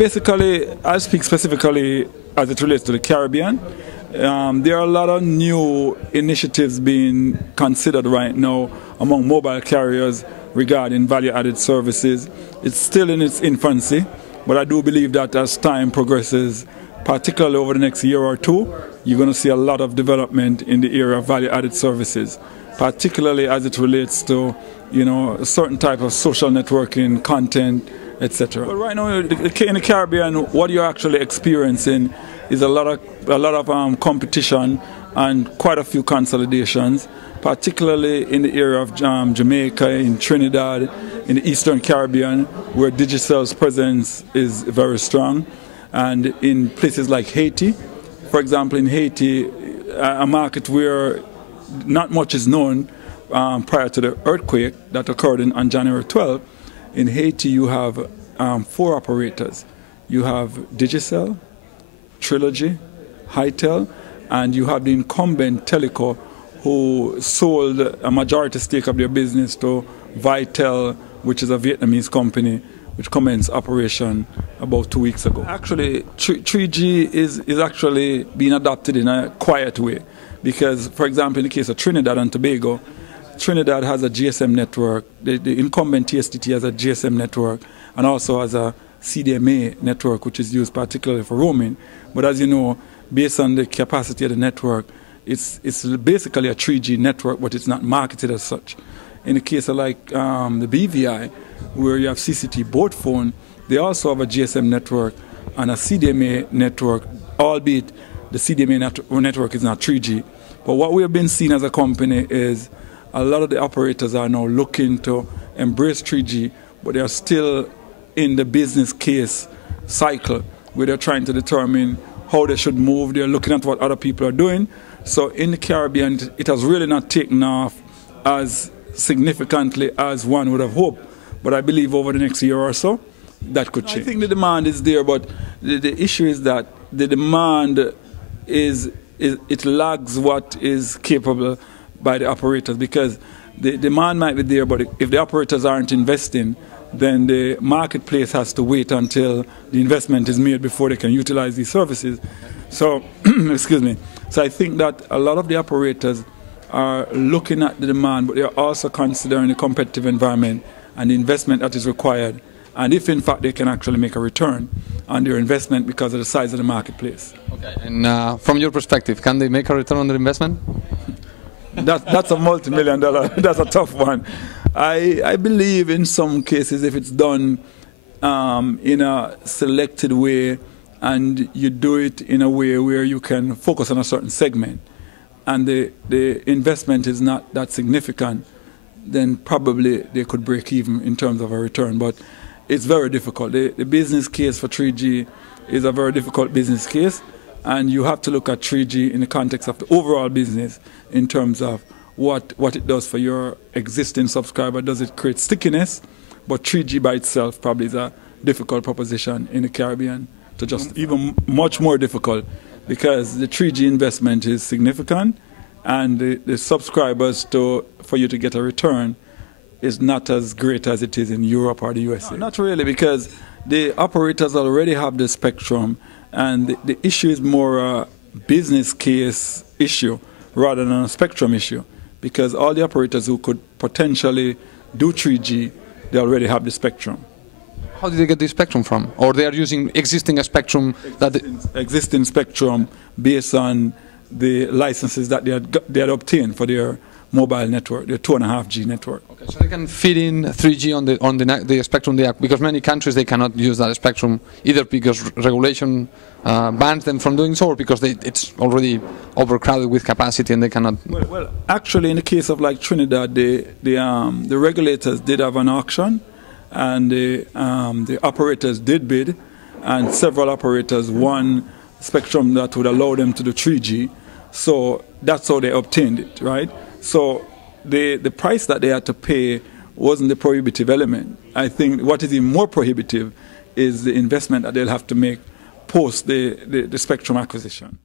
basically, I'll speak specifically as it relates to the Caribbean. There are a lot of new initiatives being considered right now among mobile carriers regarding value-added services. It's still in its infancy, but I do believe that as time progresses, particularly over the next year or two, you're going to see a lot of development in the area of value-added services, particularly as it relates to, a certain type of social networking, content, etc. But right now, in the Caribbean, what you're actually experiencing is a lot of competition and quite a few consolidations, particularly in the area of Jamaica, in Trinidad, in the Eastern Caribbean, where Digicel's presence is very strong, and in places like Haiti. For example, in Haiti, a market where not much is known prior to the earthquake that occurred on January 12th, in Haiti you have 4 operators. You have Digicel, Trilogy, Hytel, and you have the incumbent Teleco, who sold a majority stake of their business to Vitel, which is a Vietnamese company, which commenced operation about 2 weeks ago. Actually, 3G is actually being adopted in a quiet way, because, for example, in the case of Trinidad and Tobago, Trinidad has a GSM network, the incumbent TSTT has a GSM network, and also has a CDMA network, which is used particularly for roaming. But as you know, based on the capacity of the network, it's basically a 3G network, but it's not marketed as such. In the case of like the BVI, where you have CCT boat phone, they also have a GSM network and a CDMA network, albeit the CDMA network is not 3G. But what we have been seeing as a company is a lot of the operators are now looking to embrace 3G, but they are still in the business case cycle where they're trying to determine how they should move. They're looking at what other people are doing. So in the Caribbean, it has really not taken off as significantly as one would have hoped. But I believe over the next year or so, that could change. I think the demand is there, but the issue is that the demand it lags what is capable by the operators, because the demand might be there, but if the operators aren't investing, then the marketplace has to wait until the investment is made before they can utilize these services. So, excuse me. So I think that a lot of the operators are looking at the demand, but they are also considering the competitive environment and the investment that is required, and if in fact they can actually make a return on their investment because of the size of the marketplace. Okay. And from your perspective, can they make a return on their investment? That's a multi-million-dollar, that's a tough one. I believe in some cases if it's done in a selected way and you do it in a way where you can focus on a certain segment and the investment is not that significant, then probably they could break even in terms of a return. But it's very difficult. The business case for 3G is a very difficult business case, and you have to look at 3G in the context of the overall business in terms of what it does for your existing subscriber. Does it create stickiness? But 3G by itself probably is a difficult proposition in the Caribbean to just even much more difficult, because the 3G investment is significant and the subscribers for you to get a return is not as great as it is in Europe or the USA. No, not really, because the operators already have the spectrum, and the issue is more a business case issue rather than a spectrum issue, because all the operators who could potentially do 3G, they already have the spectrum. How did they get the spectrum from? Or they are using existing spectrum? Existing spectrum based on the licenses that they had obtained for their mobile network, their 2.5G network. Okay, so they can fit in 3G on the spectrum they have, because many countries they cannot use that spectrum, either because regulation bans them from doing so, or because it's already overcrowded with capacity and they cannot. Well, actually, in the case of like Trinidad, the regulators did have an auction, and the operators did bid, and several operators won spectrum that would allow them to do 3G. So that's how they obtained it, right? So the price that they had to pay wasn't the prohibitive element. I think what is even more prohibitive is the investment that they'll have to make post the spectrum acquisition.